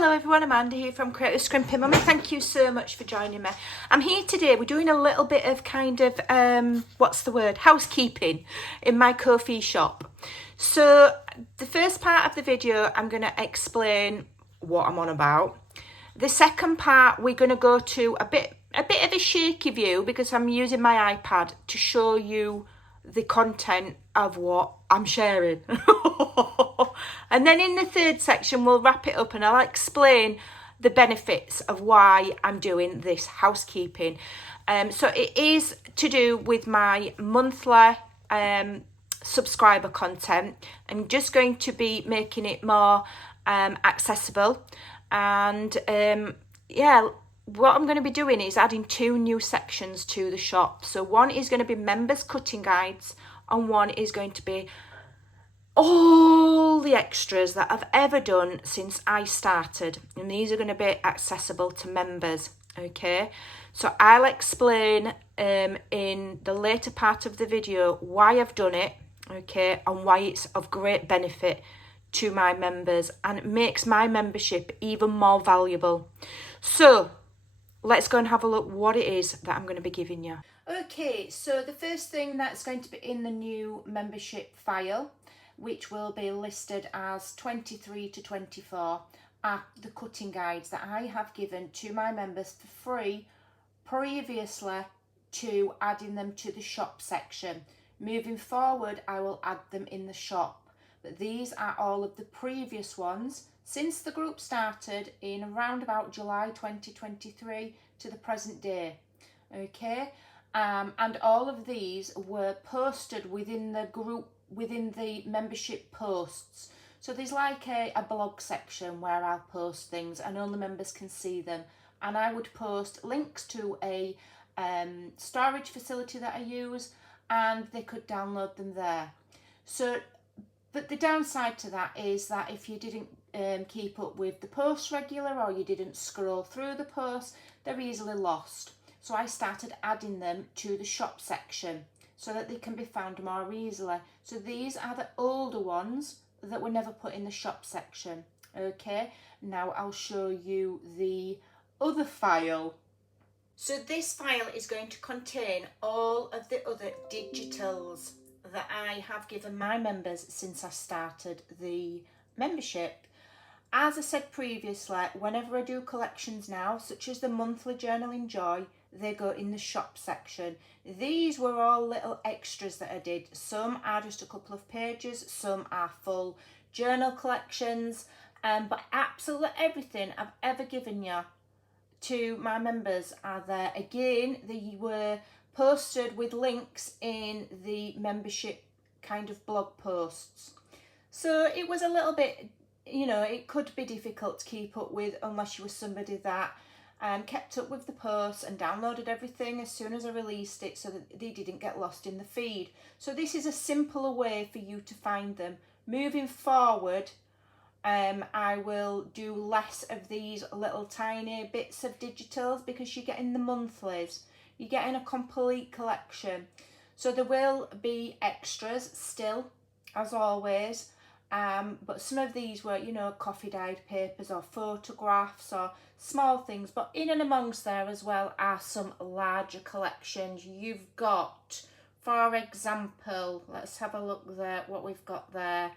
Hello everyone, Amanda here from Scrimpingmommy. Thank you so much for joining me. I'm here today. We're doing a little bit of housekeeping in my coffee shop. So the first part of the video, I'm going to explain what I'm on about. The second part, we're going to go to a bit of a shaky view because I'm using my iPad to show you the content of what I'm sharing. And then in the third section, we'll wrap it up and I'll explain the benefits of why I'm doing this housekeeping. So it is to do with my monthly subscriber content. I'm just going to be making it more accessible. And what I'm going to be doing is adding 2 new sections to the shop. So one is going to be members cutting guides and one is going to be all the extras that I've ever done since I started, and these are going to be accessible to members. Okay, so I'll explain in the later part of the video why I've done it, okay, and why it's of great benefit to my members and it makes my membership even more valuable. So let's go and have a look what it is that I'm going to be giving you. Okay, so the first thing that's going to be in the new membership file, which will be listed as 23 to 24, are the cutting guides that I have given to my members for free previously to adding them to the shop section. Moving forward, I will add them in the shop, but these are all of the previous ones since the group started in around about July 2023 to the present day. Okay, and all of these were posted within the group, within the membership posts. So there's like a blog section where I'll post things and only members can see them, and I would post links to a storage facility that I use and they could download them there. So but the downside to that is that if you didn't keep up with the posts regular or you didn't scroll through the posts, they're easily lost. So I started adding them to the shop section so that they can be found more easily. So these are the older ones that were never put in the shop section. Okay, now I'll show you the other file. So this file is going to contain all of the other digitals that I have given my members since I started the membership. As I said previously, whenever I do collections now, such as the monthly Journaling Joy, they go in the shop section. These were all little extras that I did. Some are just a couple of pages, some are full journal collections, but absolutely everything I've ever given you to my members are there. Again, they were posted with links in the membership kind of blog posts. So it was a little bit, it could be difficult to keep up with unless you were somebody that kept up with the posts and downloaded everything as soon as I released it so that they didn't get lost in the feed. So this is a simpler way for you to find them. Moving forward, I will do less of these little tiny bits of digitals because you're getting the monthlies. You're getting a complete collection. So there will be extras still, as always. But some of these were, coffee dyed papers or photographs or small things. But in and amongst there as well are some larger collections. You've got, for example, let's have a look there, what we've got there.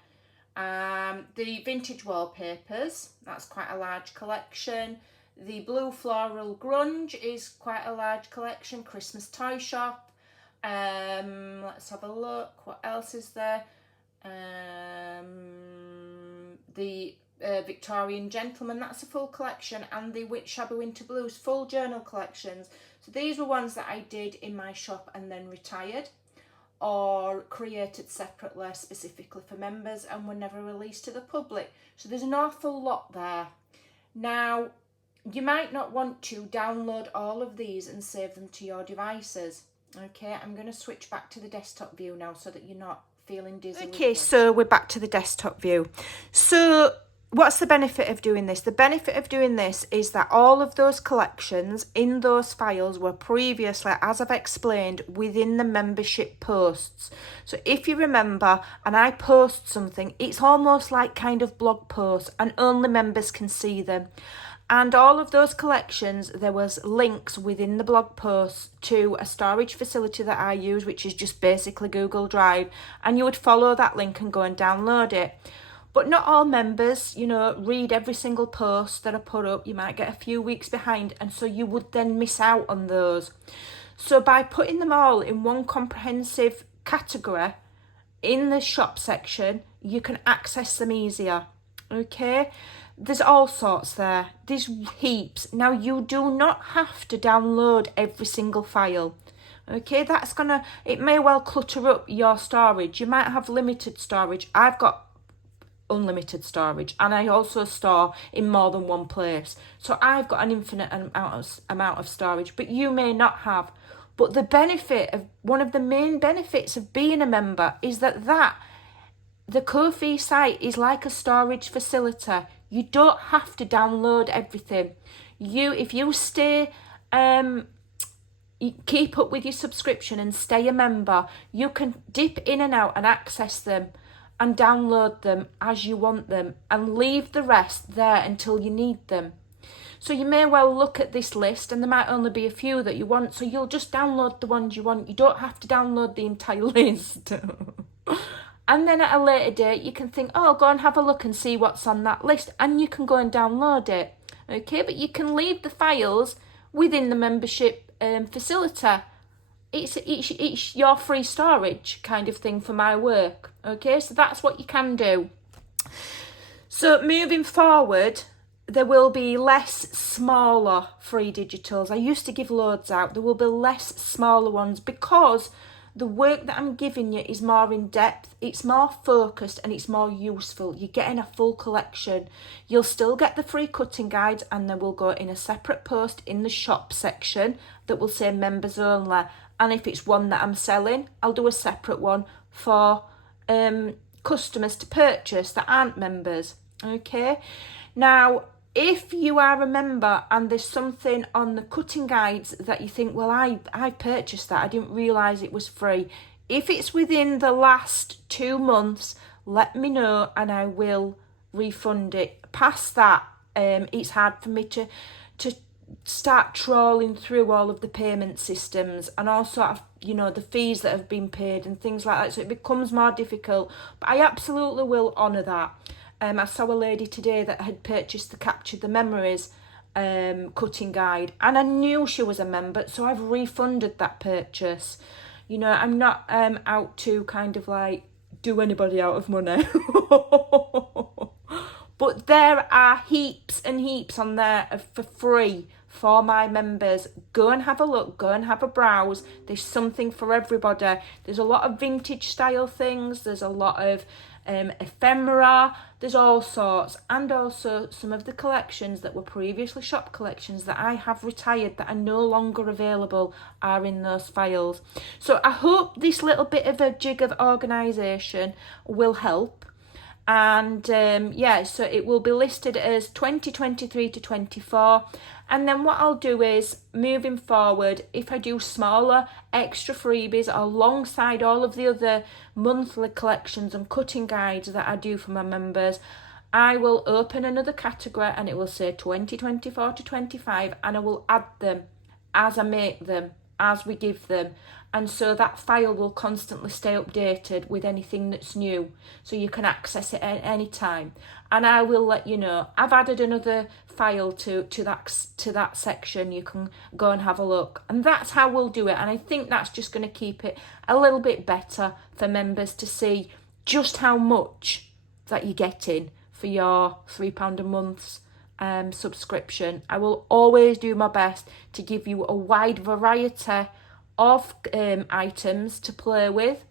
The vintage wallpapers, that's quite a large collection. The blue floral grunge is quite a large collection. Christmas toy shop. Let's have a look. What else is there? The Victorian gentleman, that's a full collection, and the Shabby Winter Blues full journal collections. So these were ones that I did in my shop and then retired or created separately specifically for members and were never released to the public. So there's an awful lot there. Now, you might not want to download all of these and save them to your devices. Okay, I'm going to switch back to the desktop view now so that you're not feeling dizzy. Okay, so we're back to the desktop view. So what's the benefit of doing this? The benefit of doing this is that all of those collections in those files were previously, as I've explained, within the membership posts. So if you remember, and I post something, it's almost like kind of blog posts, and only members can see them. And all of those collections, there was links within the blog posts to a storage facility that I use, which is just basically Google Drive, and you would follow that link and go and download it. But not all members, read every single post that I put up. You might get a few weeks behind, and so you would then miss out on those. So by putting them all in one comprehensive category in the shop section, you can access them easier. Okay? There's all sorts there. There's heaps. Now, you do not have to download every single file. Okay, it may well clutter up your storage. You might have limited storage. I've got unlimited storage, and I also store in more than one place, so I've got an infinite amount of storage, but you may not have. But one of the main benefits of being a member is that the Ko-fi site is like a storage facility. You don't have to download everything. If you stay you keep up with your subscription and stay a member, you can dip in and out and access them and download them as you want them, and leave the rest there until you need them. So you may well look at this list, and there might only be a few that you want, so you'll just download the ones you want. You don't have to download the entire list. And then at a later date, you can think, oh, go and have a look and see what's on that list, and you can go and download it. Okay, but you can leave the files within the membership facility. It's your free storage kind of thing for my work. Okay, so that's what you can do. So moving forward, there will be less smaller free digitals. I used to give loads out. There will be less smaller ones because the work that I'm giving you is more in depth, it's more focused, and it's more useful. You're getting a full collection. You'll still get the free cutting guides, and they will go in a separate post in the shop section that will say members only. And if it's one that I'm selling, I'll do a separate one for customers to purchase that aren't members. Okay, now if you are a member and there's something on the cutting guides that you think, well, I purchased that, I didn't realise it was free. If it's within the last 2 months, let me know and I will refund it. Past that, it's hard for me to start trawling through all of the payment systems and also the fees that have been paid and things like that, so it becomes more difficult. But I absolutely will honour that. I saw a lady today that had purchased the Capture the Memories cutting guide, and I knew she was a member, so I've refunded that purchase. I'm not out to kind of like do anybody out of money. But there are heaps and heaps on there for free for my members. Go and have a look, go and have a browse. There's something for everybody. There's a lot of vintage style things, there's a lot of ephemera, there's all sorts, and also some of the collections that were previously shop collections that I have retired that are no longer available are in those files. So I hope this little bit of a jig of organisation will help. And so it will be listed as 2023 to 24. And then what I'll do is, moving forward, if I do smaller extra freebies alongside all of the other monthly collections and cutting guides that I do for my members, I will open another category and it will say 2024 to 25, and I will add them as I make them, as we give them. And so that file will constantly stay updated with anything that's new, so you can access it at any time. And I will let you know. I've added another file to that section. You can go and have a look. And that's how we'll do it. And I think that's just going to keep it a little bit better for members to see just how much that you're getting for your £3 a month subscription. I will always do my best to give you a wide variety of items to play with,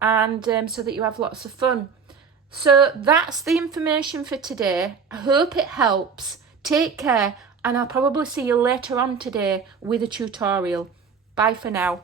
and so that you have lots of fun. So that's the information for today. I hope it helps. Take care, and I'll probably see you later on today with a tutorial. Bye for now.